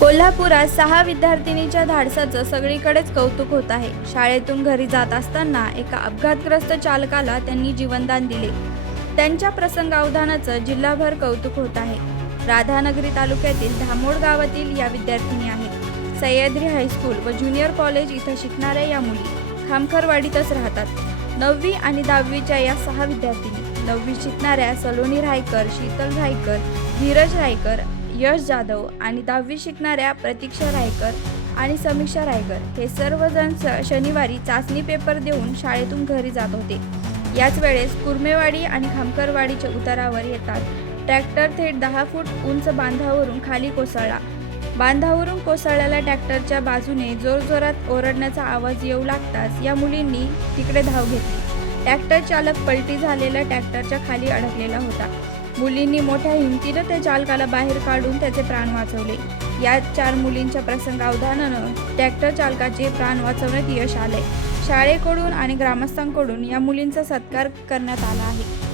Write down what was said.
कोल्हापुरात सहा विद्यार्थिनीच्या धाडसाचं सगळीकडेच कौतुक होत आहे. शाळेतून घरी जात असताना एका अपघातग्रस्त चालकाला त्यांनी जीवनदान दिले. त्यांच्या प्रसंगावधानाचं जिल्हाभर कौतुक होत आहे. राधानगरी तालुक्यातील धामोड गावातील या विद्यार्थिनी आहेत. सह्याद्री हायस्कूल व ज्युनियर कॉलेज इथं शिकणाऱ्या या मुली खामखरवाडीतच राहतात. नववी आणि दहावीच्या या सहा विद्यार्थिनी नववी शिकणाऱ्या सलोनी रायकर शीतल रायकर धीरज रायकर यश जाधव आणि दहावी शिकणाऱ्या प्रतीक्षा रायकर आणि समीक्षा रायकर हे सर्वजण स शनिवारी चाचणी पेपर देऊन शाळेतून घरी जात होते. याच वेळेस कुर्मेवाडी आणि खामकरवाडीच्या उतारावर येतात. ट्रॅक्टर थेट दहा फूट उंच बांधावरून खाली कोसळला. बांधावरून कोसळलेल्या ट्रॅक्टरच्या बाजूने जोरजोरात ओरडण्याचा आवाज येऊ लागताच या मुलींनी तिकडे धाव घेतली. ट्रॅक्टर चालक पलटी झालेल्या ट्रॅक्टरच्या खाली अडकलेला होता. मुलींनी मोठ्या हिमतीनं त्या चालकाला बाहेर काढून त्याचे प्राण वाचवले. या चार मुलींच्या प्रसंगावधानानं ट्रॅक्टर चालकाचे प्राण वाचवण्यात यश आले शाळेकडून आणि ग्रामस्थांकडून या मुलींचा सत्कार करण्यात आला आहे.